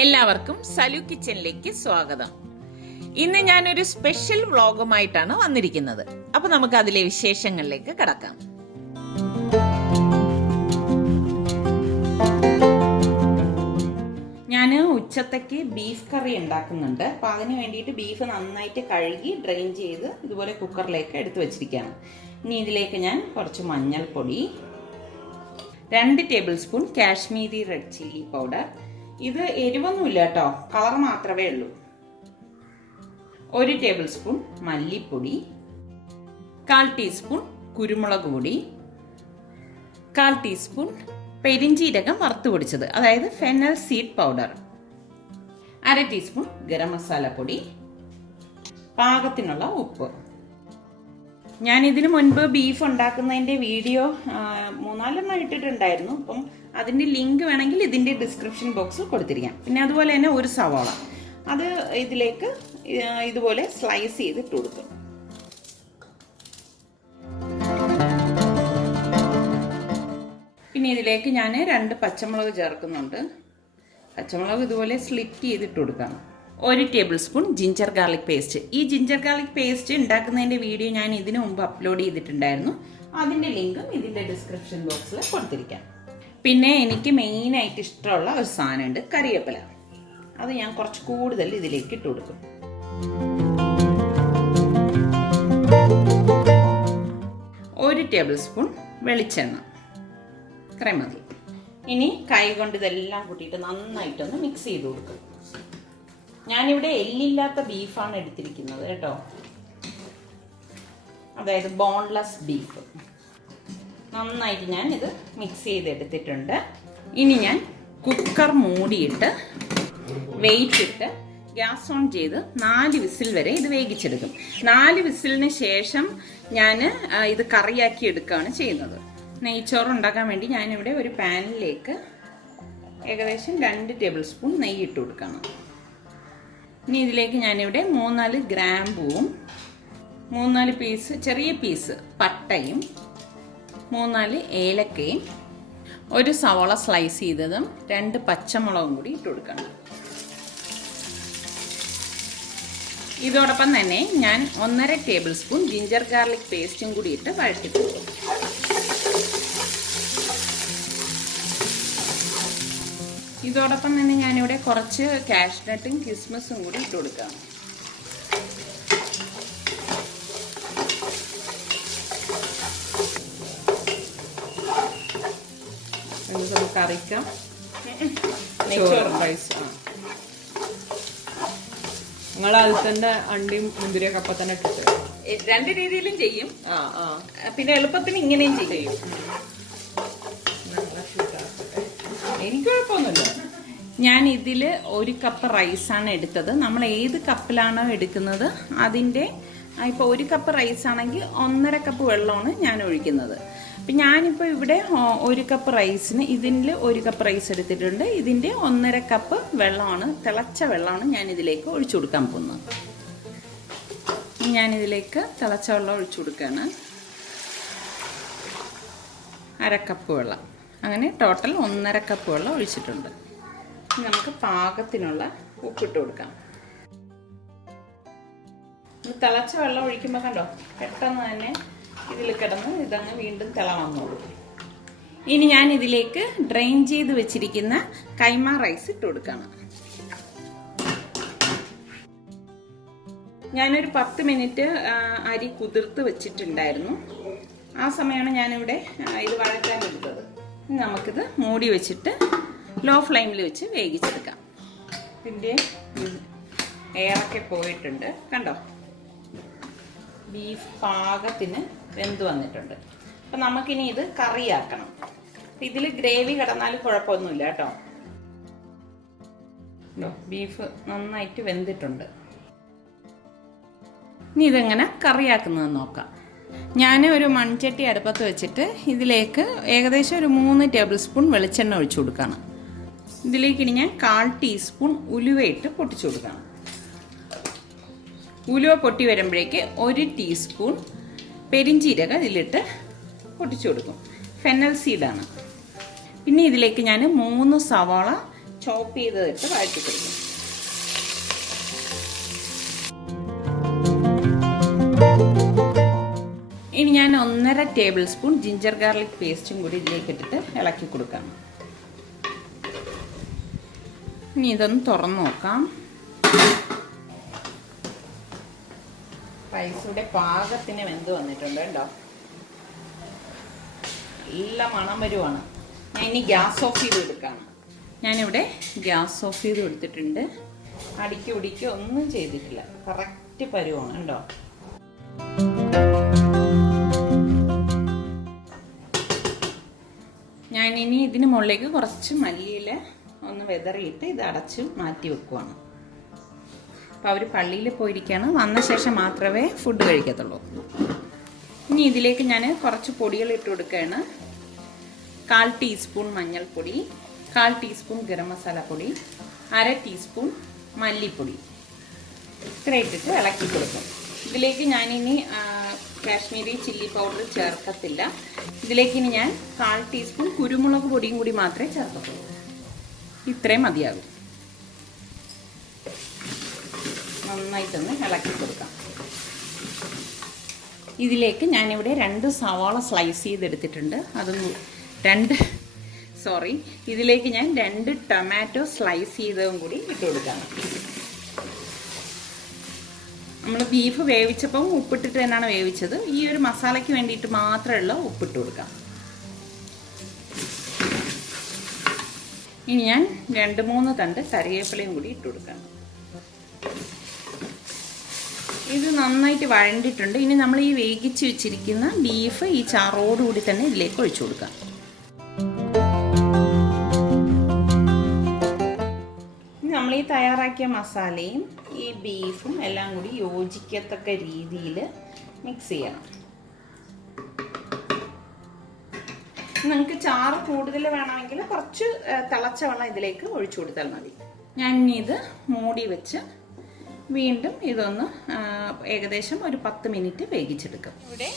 എല്ലാവർക്കും സലു കിച്ചനിലേക്ക് സ്വാഗതം. ഇന്ന് ഞാനൊരു സ്പെഷ്യൽ വ്ളോഗുമായിട്ടാണ് വന്നിരിക്കുന്നത്. അപ്പൊ നമുക്ക് അതിലെ വിശേഷങ്ങളിലേക്ക് കടക്കാം. ഞാൻ ഉച്ചത്തേക്ക് ബീഫ് കറി ഉണ്ടാക്കുന്നുണ്ട്. അപ്പൊ അതിന് വേണ്ടിയിട്ട് ബീഫ് നന്നായിട്ട് കഴുകി ഡ്രെയിൻ ചെയ്ത് ഇതുപോലെ കുക്കറിലേക്ക് എടുത്തു വെച്ചിരിക്കുകയാണ്. ഇനി ഇതിലേക്ക് ഞാൻ കുറച്ച് മഞ്ഞൾപ്പൊടി, 2 table spoon Kashmiri red chilli powder, ഇത് എരിവൊന്നുമില്ല കേട്ടോ, കളർ മാത്രമേ ഉള്ളൂ, 1 ടേബിൾ സ്പൂൺ മല്ലിപ്പൊടി, 1/4 ടീസ്പൂൺ കുരുമുളക് പൊടി, 1/4 ടീസ്പൂൺ പെരിഞ്ചീരകം വറുത്ത് പൊടിച്ചത്, അതായത് fennel seed powder, 1/2 teaspoon garam masala പൊടി, പാകത്തിനുള്ള ഉപ്പ്. ഞാൻ ഇതിനു മുൻപ് ബീഫ് ഉണ്ടാക്കുന്നതിൻ്റെ വീഡിയോ 3-4 ഇട്ടിട്ടുണ്ടായിരുന്നു. അപ്പം അതിൻ്റെ ലിങ്ക് വേണമെങ്കിൽ ഇതിൻ്റെ ഡിസ്ക്രിപ്ഷൻ ബോക്സിൽ കൊടുത്തിരിക്കാം. പിന്നെ അതുപോലെ തന്നെ ഒരു സവാള അത് ഇതിലേക്ക് ഇതുപോലെ സ്ലൈസ് ചെയ്തിട്ട് കൊടുക്കും. പിന്നെ ഇതിലേക്ക് ഞാൻ 2 പച്ചമുളക് ചേർക്കുന്നുണ്ട്. പച്ചമുളക് ഇതുപോലെ സ്ലിറ്റ് ചെയ്തിട്ട് കൊടുക്കാം. 1 table spoon ginger garlic paste. ഈ ജിഞ്ചർ ഗാർലിക് പേസ്റ്റ് ഉണ്ടാക്കുന്നതിൻ്റെ വീഡിയോ ഞാൻ ഇതിനു മുമ്പ് അപ്ലോഡ് ചെയ്തിട്ടുണ്ടായിരുന്നു. അതിൻ്റെ ലിങ്കും ഇതിൻ്റെ ഡിസ്ക്രിപ്ഷൻ ബോക്സിൽ കൊടുത്തിരിക്കാം. പിന്നെ എനിക്ക് മെയിനായിട്ട് ഇഷ്ടമുള്ള ഒരു സാധനമുണ്ട്, കറിവേപ്പില. അത് ഞാൻ കുറച്ച് കൂടുതൽ ഇതിലേക്ക് ഇട്ട് കൊടുക്കും. 1 ടേബിൾ സ്പൂൺ വെളിച്ചെണ്ണ, ഇത്രയും മതി. ഇനി കൈ കൊണ്ട് ഇതെല്ലാം കൂട്ടിയിട്ട് നന്നായിട്ടൊന്ന് മിക്സ് ചെയ്ത് കൊടുക്കും. ഞാനിവിടെ എല്ലില്ലാത്ത ബീഫാണ് എടുത്തിരിക്കുന്നത് കേട്ടോ, അതായത് ബോൺലെസ് ബീഫ്. നന്നായിട്ട് ഞാൻ ഇത് മിക്സ് ചെയ്തെടുത്തിട്ടുണ്ട്. ഇനി ഞാൻ കുക്കർ മൂടിയിട്ട് വെയിറ്റ് ഇട്ട് ഗ്യാസ് ഓൺ ചെയ്ത് 4 വിസിൽ വരെ ഇത് വേവിച്ചെടുക്കും. 4 വിസിലിന് ശേഷം ഞാൻ ഇത് കറിയാക്കി എടുക്കുകയാണ് ചെയ്യുന്നത്. നെയ്ച്ചോറ് ഉണ്ടാക്കാൻ വേണ്ടി ഞാനിവിടെ ഒരു പാനിലേക്ക് ഏകദേശം 2 ടേബിൾ സ്പൂൺ നെയ്യ് ഇട്ട് കൊടുക്കണം. ഇനി ഇതിലേക്ക് ഞാനിവിടെ 3-4 ഗ്രാമ്പൂവും 3-4 പീസ് ചെറിയ പീസ് പട്ടയും 3-4 ഏലക്കയും 1 സവാള സ്ലൈസ് ചെയ്തതും 2 പച്ചമുളകും കൂടി ഇട്ട് കൊടുക്കണം. ഇതോടൊപ്പം തന്നെ ഞാൻ 1.5 ടേബിൾ സ്പൂൺ ജിഞ്ചർ ഗാർലിക് പേസ്റ്റും കൂടി ഇട്ട് വഴറ്റി കൊടുക്കും. ഇതോടൊപ്പം തന്നെ ഞാനിവിടെ കുറച്ച് കാഷ്നട്ടും കിസ്മിസും കൂടി ഇട്ട് കൊടുക്കാം. നമുക്ക് അരയ്ക്കാം. നിങ്ങൾ അതിന്റെ അണ്ടിയും മുന്തിരിയൊക്കെ അപ്പൊ തന്നെ ഇട്ടിട്ട് 2 രീതിയിലും ചെയ്യും. പിന്നെ എളുപ്പത്തിന് ഇങ്ങനെയും ചെയ്യും. എനിക്ക് കുഴപ്പമൊന്നുമില്ല. ഞാൻ ഇതിൽ 1 കപ്പ് റൈസാണ് എടുത്തത്. നമ്മൾ ഏത് കപ്പിലാണോ എടുക്കുന്നത് അതിൻ്റെ ഇപ്പോൾ 1 കപ്പ് റൈസ് ആണെങ്കിൽ 1.5 കപ്പ് വെള്ളമാണ് ഞാൻ ഒഴിക്കുന്നത്. അപ്പം ഞാനിപ്പോൾ ഇവിടെ 1 കപ്പ് റൈസിന് ഇതിൽ 1 കപ്പ് റൈസ് എടുത്തിട്ടുണ്ട്. ഇതിൻ്റെ 1.5 കപ്പ് വെള്ളമാണ്, തിളച്ച വെള്ളമാണ് ഞാൻ ഇതിലേക്ക് ഒഴിച്ചു കൊടുക്കാൻ പോകുന്നത്. ഞാനിതിലേക്ക് തിളച്ച വെള്ളം ഒഴിച്ചു കൊടുക്കുകയാണ്. 1/2 കപ്പ് വെള്ളം, അങ്ങനെ ടോട്ടൽ 1.5 കപ്പ് വെള്ളം ഒഴിച്ചിട്ടുണ്ട്. നമുക്ക് പാകത്തിനുള്ള ഉപ്പിട്ട് കൊടുക്കാം. തിളച്ച വെള്ളം ഒഴിക്കുമ്പോൾ കണ്ടോ, പെട്ടെന്ന് തന്നെ ഇതിൽ കിടന്ന് ഇതങ്ങ് വീണ്ടും തിള വന്നോളൂ. ഇനി ഞാൻ ഇതിലേക്ക് ഡ്രെയിൻ ചെയ്ത് വെച്ചിരിക്കുന്ന കൈമ റൈസ് ഇട്ട് കൊടുക്കണം. ഞാനൊരു 10 മിനിറ്റ് അരി കുതിർത്ത് വെച്ചിട്ടുണ്ടായിരുന്നു. ആ സമയമാണ് ഞാനിവിടെ ഇത് വഴറ്റാൻ എടുത്തത്. നമുക്കിത് മൂടി വെച്ചിട്ട് ലോ ഫ്ലെയിമിൽ വെച്ച് വേവിച്ചെടുക്കാം. ഇതിൻ്റെ എയറൊക്കെ പോയിട്ടുണ്ട്, കണ്ടോ, ബീഫ് പാകത്തിന് വെന്ത് വന്നിട്ടുണ്ട്. അപ്പം നമുക്കിനി ഇത് കറിയാക്കണം. ഇതിൽ ഗ്രേവി കിടന്നാൽ കുഴപ്പമൊന്നുമില്ല കേട്ടോ. ബീഫ് നന്നായിട്ട് വെന്തിട്ടുണ്ട്. ഇനി ഇതെങ്ങനെ കറിയാക്കുന്നതെന്ന് നോക്കാം. ഞാൻ ഒരു മൺചട്ടി അടുപ്പത്ത് വെച്ചിട്ട് ഇതിലേക്ക് ഏകദേശം ഒരു 3 ടേബിൾ സ്പൂൺ വെളിച്ചെണ്ണ ഒഴിച്ചു കൊടുക്കണം. ഇതിലേക്ക് ഇനി ഞാൻ 1/4 ടീസ്പൂൺ ഉലുവയിട്ട് പൊട്ടിച്ചു കൊടുക്കണം. ഉലുവ പൊട്ടി വരുമ്പോഴേക്ക് 1 ടീസ്പൂൺ പെരിഞ്ചീരകം ഇതിലിട്ട് പൊട്ടിച്ചു കൊടുക്കും. ഫെനൽ സീഡാണ്. പിന്നെ ഇതിലേക്ക് ഞാൻ 3 സവാള ചോപ്പ് ചെയ്തിട്ട് വഴറ്റി കൊടുക്കും. ഇനി ഞാൻ 1.5 ടേബിൾ സ്പൂൺ ജിഞ്ചർ ഗാർലിക് പേസ്റ്റും കൂടി ഇതിലേക്ക് ഇട്ടിട്ട് ഇളക്കി കൊടുക്കാം. ഇനി ഇതൊന്ന് തുറന്നു നോക്കാം. റൈസിവിടെ പാകത്തിന് വെന്ത് വന്നിട്ടുണ്ട് കേട്ടോ. നല്ല മണം വരുവാണ്. ഞാൻ ഇനി ഗ്യാസ് ഓഫ് ചെയ്ത് എടുക്കാം. ഞാനിവിടെ ഗ്യാസ് ഓഫ് ചെയ്ത് എടുത്തിട്ടുണ്ട്. അടിക്കി ഉടിക്കുക ഒന്നും ചെയ്തിട്ടില്ല. കറക്റ്റ് പരുവാണ് കേട്ടോ. ഞാനിനി ഇതിന് മുകളിലേക്ക് കുറച്ച് മല്ലിയില ഒന്ന് വെതറിയിട്ട് ഇത് അടച്ച് മാറ്റി വെക്കുവാണ്. അപ്പോൾ അവർ പള്ളിയിൽ പോയിരിക്കുകയാണ്. വന്ന ശേഷം മാത്രമേ ഫുഡ് കഴിക്കത്തുള്ളൂ. ഇനി ഇതിലേക്ക് ഞാൻ കുറച്ച് പൊടികൾ ഇട്ട് കൊടുക്കുകയാണ്. 1/4 ടീസ്പൂൺ മഞ്ഞൾപ്പൊടി, 1/4 ടീസ്പൂൺ ഗരം മസാല പൊടി, 1/2 ടീസ്പൂൺ മല്ലിപ്പൊടി. ഇത്ര ഇട്ടിട്ട് ഇളക്കി കൊടുക്കും. ഇതിലേക്ക് ഞാനിനി കാശ്മീരി ചില്ലി പൗഡർ ചേർക്കത്തില്ല. ഇതിലേക്ക് ഇനി ഞാൻ 1/4 ടീസ്പൂൺ കുരുമുളക് പൊടിയും കൂടി മാത്രമേ ചേർക്കത്തുള്ളൂ. ഇത്രയും മതിയാകും. നന്നായിട്ടൊന്ന് ഇളക്കി കൊടുക്കാം. ഇതിലേക്ക് ഞാനിവിടെ 2 സവാള സ്ലൈസ് ചെയ്തെടുത്തിട്ടുണ്ട്. ഇതിലേക്ക് ഞാൻ 2 ടൊമാറ്റോ സ്ലൈസ് ചെയ്തതും കൂടി ഇട്ട് കൊടുക്കാം. നമ്മൾ ബീഫ് വേവിച്ചപ്പം ഉപ്പിട്ടിട്ട് തന്നെയാണ് വേവിച്ചത്. ഈ ഒരു മസാലയ്ക്ക് വേണ്ടിയിട്ട് മാത്രമുള്ള ഉപ്പിട്ട് കൊടുക്കാം. ഇനി ഞാൻ 2-3 തണ്ട് കറിവേപ്പിലയും കൂടി ഇട്ട് കൊടുക്കാം. ഇത് നന്നായിട്ട് വഴണ്ടിട്ടുണ്ട്. ഇനി നമ്മൾ ഈ വേവിച്ച് വെച്ചിരിക്കുന്ന ബീഫ് ഈ ചാറോടുകൂടി തന്നെ ഇതിലേക്ക് ഒഴിച്ചു കൊടുക്കാം. ഇനി നമ്മൾ ഈ തയ്യാറാക്കിയ മസാലയും ഈ ബീഫും എല്ലാം കൂടി യോജിക്കത്തക്ക രീതിയിൽ മിക്സ് ചെയ്യണം. നിങ്ങൾക്ക് ചാറ് കൂടുതൽ വേണമെങ്കിൽ കുറച്ച് തിളച്ച വെള്ളം ഇതിലേക്ക് ഒഴിച്ചു കൊടുത്താൽ മതി. ഞാൻ ഇനി ഇത് മൂടി വെച്ച് വീണ്ടും ഇതൊന്ന് ഏകദേശം ഒരു 10 മിനിറ്റ് വേവിച്ചെടുക്കും. ഇവിടെ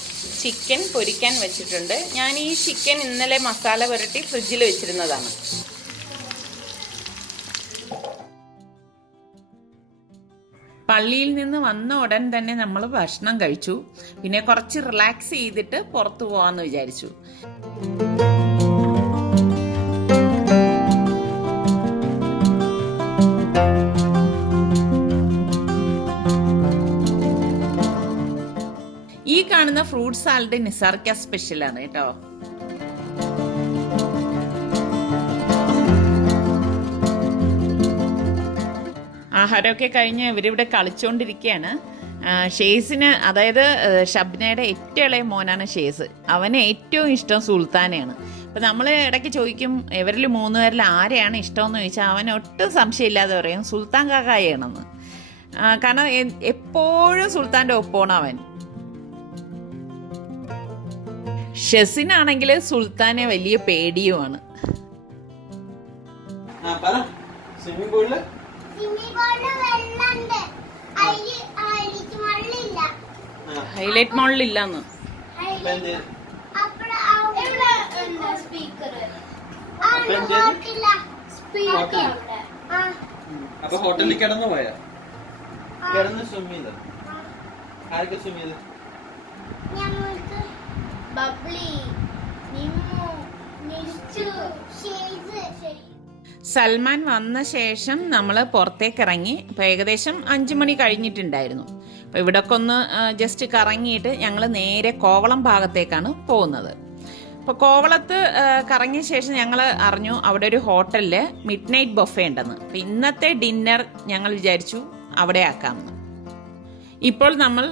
ചിക്കൻ പൊരിക്കാൻ വെച്ചിട്ടുണ്ട്. ഞാൻ ഈ ചിക്കൻ ഇന്നലെ മസാല പുരട്ടി ഫ്രിഡ്ജിൽ വെച്ചിരുന്നതാണ്. പള്ളിയിൽ നിന്ന് വന്ന ഉടൻ തന്നെ നമ്മൾ ഭക്ഷണം കഴിച്ചു. പിന്നെ കുറച്ച് റിലാക്സ് ചെയ്തിട്ട് പുറത്തു പോകാമെന്ന് വിചാരിച്ചു. ഈ കാണുന്ന ഫ്രൂട്ട് സാലഡ് നിസാർക്ക സ്പെഷ്യലാണ് കേട്ടോ. ആഹാരമൊക്കെ കഴിഞ്ഞ് ഇവരിവിടെ കളിച്ചുകൊണ്ടിരിക്കുകയാണ്. ഷേസിന്, അതായത് ഷബ്നയുടെ ഏറ്റവും ഇളയ മോനാണ് ഷേസ്. അവന് ഏറ്റവും ഇഷ്ടം സുൽത്താനെയാണ്. അപ്പം നമ്മൾ ഇടയ്ക്ക് ചോദിക്കും ഇവരിൽ 3 പേരിൽ ആരെയാണ് ഇഷ്ടമെന്ന് ചോദിച്ചാൽ അവൻ ഒട്ടും സംശയമില്ലാതെ പറയും സുൽത്താൻ കാക്കായാണെന്ന്. കാരണം എപ്പോഴും സുൽത്താൻ്റെ ഒപ്പമാണ് അവൻ. ഷെസിനാണെങ്കിൽ സുൽത്താനെ വലിയ പേടിയുമാണ്. ഹൈലൈറ്റ് മോളിലില്ലാന്ന്. അപ്പൊ ഹോട്ടലിൽ കിടന്നു പോയാ? കിടന്ന് സ്വിം ചെയ്ത? ആരൊക്കെ സ്വിം ചെയ്ത്? സൽമാൻ വന്ന ശേഷം നമ്മൾ പുറത്തേക്ക് ഇറങ്ങി. അപ്പോൾ ഏകദേശം 5 മണി കഴിഞ്ഞിട്ടുണ്ടായിരുന്നു. അപ്പോൾ ഇവിടൊക്കെ ഒന്ന് ജസ്റ്റ് കറങ്ങിയിട്ട് ഞങ്ങൾ നേരെ കോവളം ഭാഗത്തേക്കാണ് പോകുന്നത്. അപ്പോൾ കോവളത്ത് കറങ്ങിയ ശേഷം ഞങ്ങൾ അറിഞ്ഞു അവിടെ ഒരു ഹോട്ടലിൽ മിഡ് നൈറ്റ് ബൊഫേ ഉണ്ടെന്ന്. അപ്പോൾ ഇന്നത്തെ ഡിന്നർ ഞങ്ങൾ വിചാരിച്ചു അവിടെ ആക്കാമെന്ന്. ഇപ്പോൾ നമ്മൾ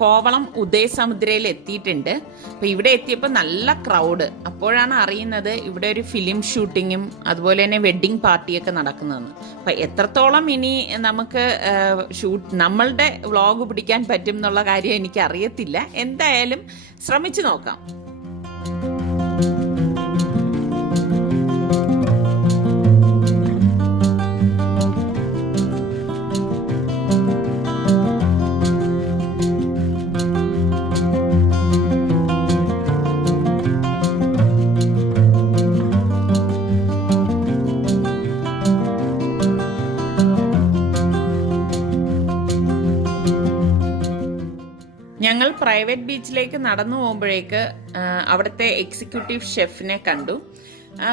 കോവളം ഉദയസമുദ്രയിൽ എത്തിയിട്ടുണ്ട്. അപ്പോൾ ഇവിടെ എത്തിയപ്പോൾ നല്ല ക്രൗഡ്. അപ്പോഴാണ് അറിയുന്നത് ഇവിടെ ഒരു ഫിലിം ഷൂട്ടിങ്ങും അതുപോലെ തന്നെ വെഡ്ഡിങ് പാർട്ടിയൊക്കെ നടക്കുന്നതെന്ന്. അപ്പോൾ എത്രത്തോളം ഇനി നമുക്ക് നമ്മളുടെ വ്ളോഗ് പിടിക്കാൻ പറ്റും എന്നുള്ള കാര്യം എനിക്ക് അറിയത്തില്ല. എന്തായാലും ശ്രമിച്ചു നോക്കാം. ഞങ്ങൾ പ്രൈവറ്റ് ബീച്ചിലേക്ക് നടന്നു പോകുമ്പോഴേക്ക് അവിടുത്തെ എക്സിക്യൂട്ടീവ് ഷെഫിനെ കണ്ടു.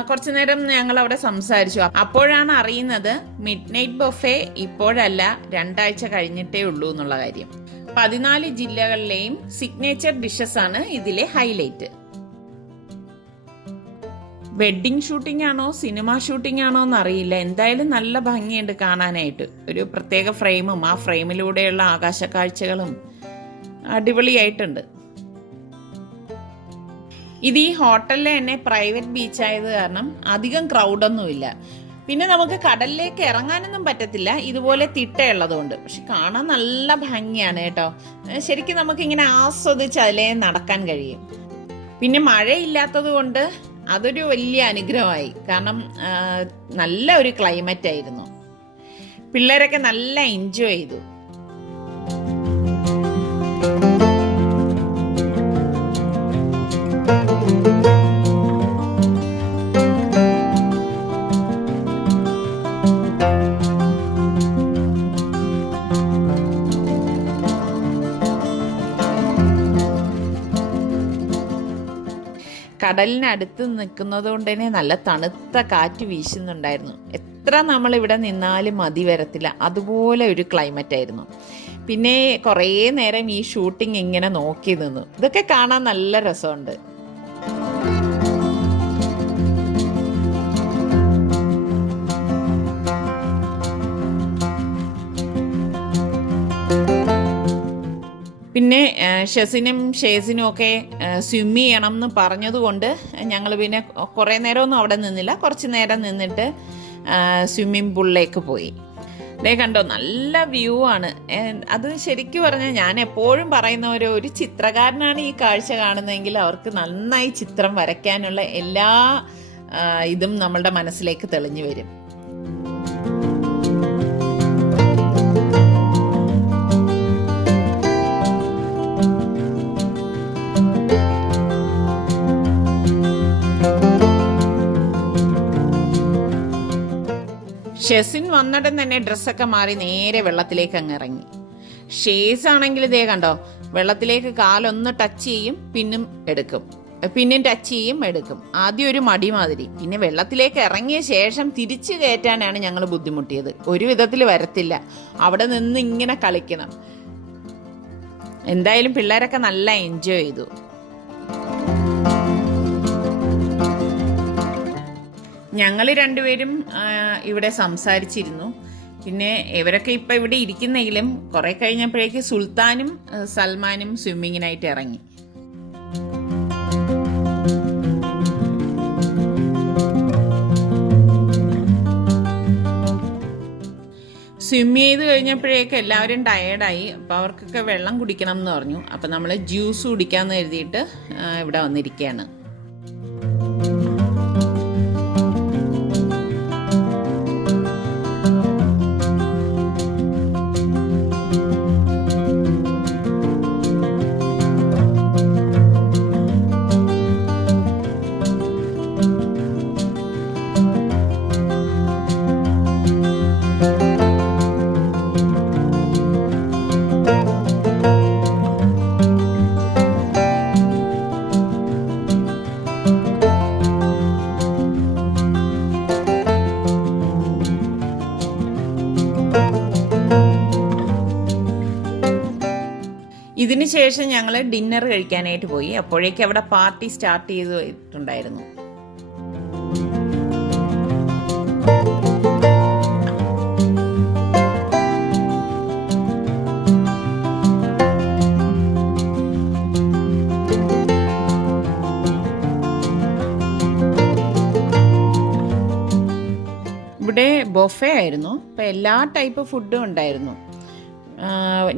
കുറച്ചു നേരം ഞങ്ങൾ അവിടെ സംസാരിച്ചു. അപ്പോഴാണ് അറിയുന്നത് മിഡ് നൈറ്റ് ബൊഫെ ഇപ്പോഴല്ല, 2 ആഴ്ച കഴിഞ്ഞിട്ടേ ഉള്ളൂ എന്നുള്ള കാര്യം. 14 ജില്ലകളിലെയും സിഗ്നേച്ചർ ഡിഷസ് ആണ് ഇതിലെ ഹൈലൈറ്റ്. വെഡ്ഡിംഗ് ഷൂട്ടിംഗ് ആണോ സിനിമ ഷൂട്ടിംഗ് ആണോ എന്നറിയില്ല, എന്തായാലും നല്ല ഭംഗിയുണ്ട് കാണാനായിട്ട്. ഒരു പ്രത്യേക ഫ്രെയിമും ആ ഫ്രെയിമിലൂടെയുള്ള ആകാശക്കാഴ്ചകളും അടിപൊളിയായിട്ടുണ്ട്. ഇത് ഈ ഹോട്ടലിലെ തന്നെ പ്രൈവറ്റ് ബീച്ച് ആയത് കാരണം അധികം ക്രൗഡൊന്നുമില്ല. പിന്നെ നമുക്ക് കടലിലേക്ക് ഇറങ്ങാനൊന്നും പറ്റത്തില്ല, ഇതുപോലെ തിട്ടയുള്ളതുകൊണ്ട്. പക്ഷെ കാണാൻ നല്ല ഭംഗിയാണ് കേട്ടോ. ശരിക്കും നമുക്കിങ്ങനെ ആസ്വദിച്ച് അതിലേ നടക്കാൻ കഴിയും. പിന്നെ മഴയില്ലാത്തത് കൊണ്ട് അതൊരു വലിയ അനുഗ്രഹമായി. കാരണം നല്ല ഒരു ക്ലൈമറ്റ് ആയിരുന്നു. പിള്ളേരൊക്കെ നല്ല എൻജോയ് ചെയ്തു. കടലിനടുത്ത് നിൽക്കുന്നത് കൊണ്ട് തന്നെ നല്ല തണുത്ത കാറ്റ് വീശുന്നുണ്ടായിരുന്നു. എത്ര നമ്മളിവിടെ നിന്നാലും മതി വരത്തില്ല, അതുപോലെ ഒരു ക്ലൈമറ്റ് ആയിരുന്നു. പിന്നെ കുറേ നേരം ഈ ഷൂട്ടിംഗ് ഇങ്ങനെ നോക്കി നിന്നു. ഇതൊക്കെ കാണാൻ നല്ല രസമുണ്ട്. പിന്നെ ഷെസിനും ഷേസിനും ഒക്കെ സ്വിമ്മ് ചെയ്യണം എന്ന് പറഞ്ഞതുകൊണ്ട് ഞങ്ങൾ പിന്നെ കുറേ നേരമൊന്നും അവിടെ നിന്നില്ല. കുറച്ച് നേരം നിന്നിട്ട് സ്വിമ്മിംഗ് പൂളിലേക്ക് പോയി. ദേ കണ്ടോ, നല്ല വ്യൂ ആണ്. അത് ശരിക്കും പറഞ്ഞാൽ ഞാൻ എപ്പോഴും പറയുന്ന ഒരു ചിത്രകാരനാണ് ഈ കാഴ്ച കാണുന്നതെങ്കിൽ അവർക്ക് നന്നായി ചിത്രം വരയ്ക്കാനുള്ള എല്ലാ ഇതും നമ്മളുടെ മനസ്സിലേക്ക് തെളിഞ്ഞു വരും. ഷെസിൻ വന്നിട്ട് തന്നെ ഡ്രസ്സൊക്കെ മാറി നേരെ വെള്ളത്തിലേക്ക് അങ്ങ് ഇറങ്ങി. ഷേസ് ആണെങ്കിൽ ഇതേ കണ്ടോ, വെള്ളത്തിലേക്ക് കാലൊന്ന് ടച്ച് ചെയ്യും, പിന്നും എടുക്കും, പിന്നും ടച്ച് ചെയ്യും, എടുക്കും. ആദ്യം ഒരു മടി മാതിരി. പിന്നെ വെള്ളത്തിലേക്ക് ഇറങ്ങിയ ശേഷം തിരിച്ചു കയറ്റാനാണ് ഞങ്ങൾ ബുദ്ധിമുട്ടിയത്. ഒരു വിധത്തിൽ വരത്തില്ല, അവിടെ നിന്ന് ഇങ്ങനെ കളിക്കണം. എന്തായാലും പിള്ളേരൊക്കെ നല്ല എൻജോയ് ചെയ്തു. ഞങ്ങൾ രണ്ടുപേരും ഇവിടെ സംസാരിച്ചിരുന്നു. പിന്നെ ഇവരൊക്കെ ഇപ്പം ഇവിടെ ഇരിക്കുന്നെങ്കിലും കുറെ കഴിഞ്ഞപ്പോഴേക്ക് സുൽത്താനും സൽമാനും സ്വിമ്മിങ്ങിനായിട്ട് ഇറങ്ങി. സ്വിമ്മ് ചെയ്ത് കഴിഞ്ഞപ്പോഴേക്ക് എല്ലാവരും ടയേർഡായി. അപ്പോൾ അവർക്കൊക്കെ വെള്ളം കുടിക്കണം എന്ന് പറഞ്ഞു. അപ്പം നമ്മൾ ജ്യൂസ് കുടിക്കാമെന്ന് കരുതിയിട്ട് ഇവിടെ വന്നിരിക്കുകയാണ്. ഇതിനുശേഷം ഞങ്ങൾ ഡിന്നർ കഴിക്കാനായിട്ട് പോയി. അപ്പോഴേക്കും അവിടെ പാർട്ടി സ്റ്റാർട്ട് ചെയ്തിട്ടുണ്ടായിരുന്നു. ഇവിടെ ബൊഫേ ആയിരുന്നു. അപ്പം എല്ലാ ടൈപ്പ് ഫുഡും ഉണ്ടായിരുന്നു.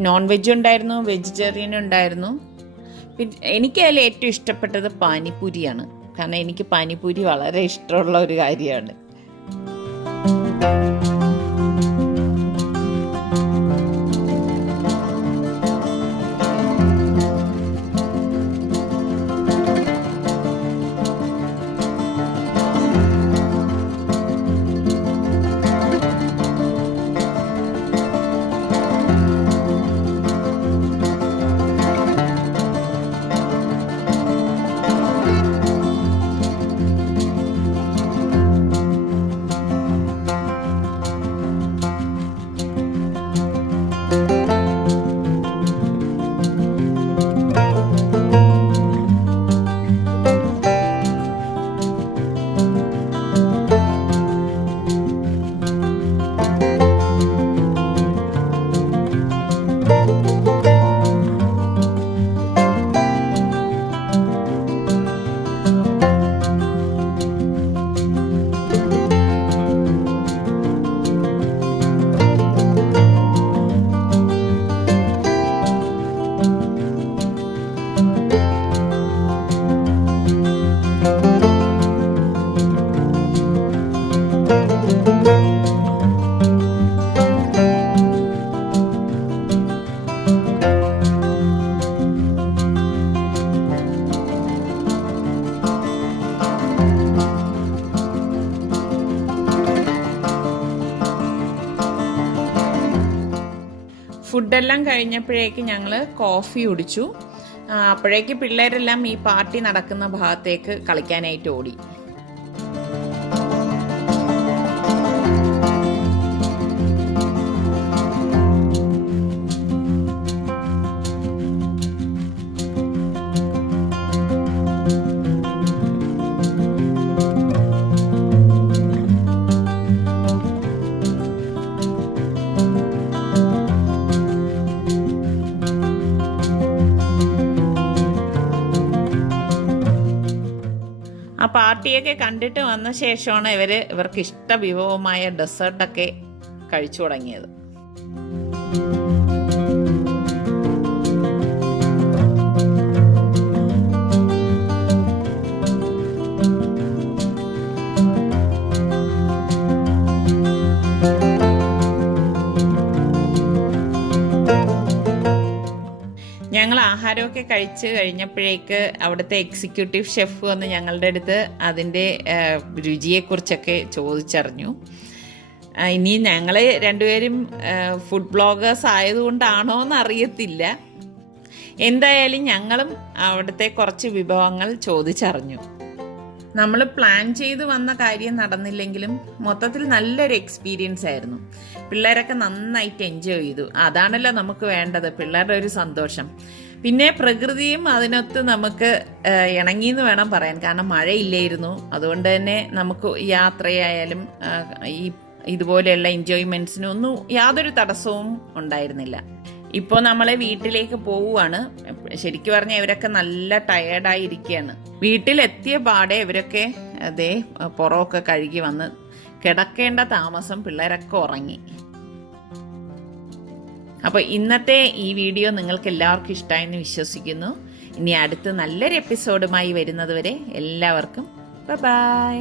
നോൺ വെജ് ഉണ്ടായിരുന്നു, വെജിറ്റേറിയൻ ഉണ്ടായിരുന്നു. പിന്നെ എനിക്ക് അതിൽ ഏറ്റവും ഇഷ്ടപ്പെട്ടത് പാനിപ്പൂരിയാണ്. കാരണം എനിക്ക് പാനിപ്പൂരി വളരെ ഇഷ്ടമുള്ള ഒരു കാര്യമാണ്. ഫുഡെല്ലാം കഴിഞ്ഞപ്പോഴേക്ക് ഞങ്ങൾ കോഫി കുടിച്ചു. അപ്പോഴേക്ക് പിള്ളേരെല്ലാം ഈ പാർട്ടി നടക്കുന്ന ഭാഗത്തേക്ക് കളിക്കാനായിട്ട് ഓടി. ആ പാർട്ടിയൊക്കെ കണ്ടിട്ട് വന്ന ശേഷമാണ് ഇവർക്ക് ഇഷ്ട വിഭവമായ ഡെസേർട്ടൊക്കെ കഴിച്ചു തുടങ്ങിയത്. ഞങ്ങൾ ആഹാരമൊക്കെ കഴിച്ച് കഴിഞ്ഞപ്പോഴേക്ക് അവിടുത്തെ എക്സിക്യൂട്ടീവ് ഷെഫ് വന്ന് ഞങ്ങളുടെ അടുത്ത് അതിൻ്റെ രുചിയെക്കുറിച്ചൊക്കെ ചോദിച്ചറിഞ്ഞു. ഇനി ഞങ്ങൾ രണ്ടുപേരും ഫുഡ് ബ്ലോഗേഴ്സ് ആയതുകൊണ്ടാണോ എന്നറിയത്തില്ല. എന്തായാലും ഞങ്ങളും അവിടുത്തെ കുറച്ച് വിഭവങ്ങൾ ചോദിച്ചറിഞ്ഞു. നമ്മൾ പ്ലാൻ ചെയ്ത് വന്ന കാര്യം നടന്നില്ലെങ്കിലും മൊത്തത്തിൽ നല്ലൊരു എക്സ്പീരിയൻസ് ആയിരുന്നു. പിള്ളേരൊക്കെ നന്നായിട്ട് എൻജോയ് ചെയ്തു. അതാണല്ലോ നമുക്ക് വേണ്ടത്, പിള്ളേരുടെ ഒരു സന്തോഷം. പിന്നെ പ്രകൃതിയും അതിനൊത്ത് നമുക്ക് ഇണങ്ങിയെന്ന് വേണം പറയാൻ. കാരണം മഴയില്ലായിരുന്നു. അതുകൊണ്ട് തന്നെ നമുക്ക് യാത്രയായാലും ഇതുപോലെയുള്ള എൻജോയ്മെൻറ്റ്സിനും ഒന്നും യാതൊരു തടസ്സവും ഉണ്ടായിരുന്നില്ല. ഇപ്പോൾ നമ്മളെ വീട്ടിലേക്ക് പോവുകയാണ്. ശരിക്കും പറഞ്ഞാൽ ഇവരൊക്കെ നല്ല ടയേർഡായിരിക്കുകയാണ്. വീട്ടിലെത്തിയ പാടെ ഇവരൊക്കെ അതേ പുറമൊക്കെ കഴുകി വന്ന് കിടക്കേണ്ട താമസം പിള്ളേരൊക്കെ ഉറങ്ങി. അപ്പോൾ ഇന്നത്തെ ഈ വീഡിയോ നിങ്ങൾക്ക് എല്ലാവർക്കും ഇഷ്ടമായെന്ന് വിശ്വസിക്കുന്നു. ഇനി അടുത്ത് നല്ലൊരു എപ്പിസോഡുമായി വരുന്നത് വരെ എല്ലാവർക്കും ബൈ.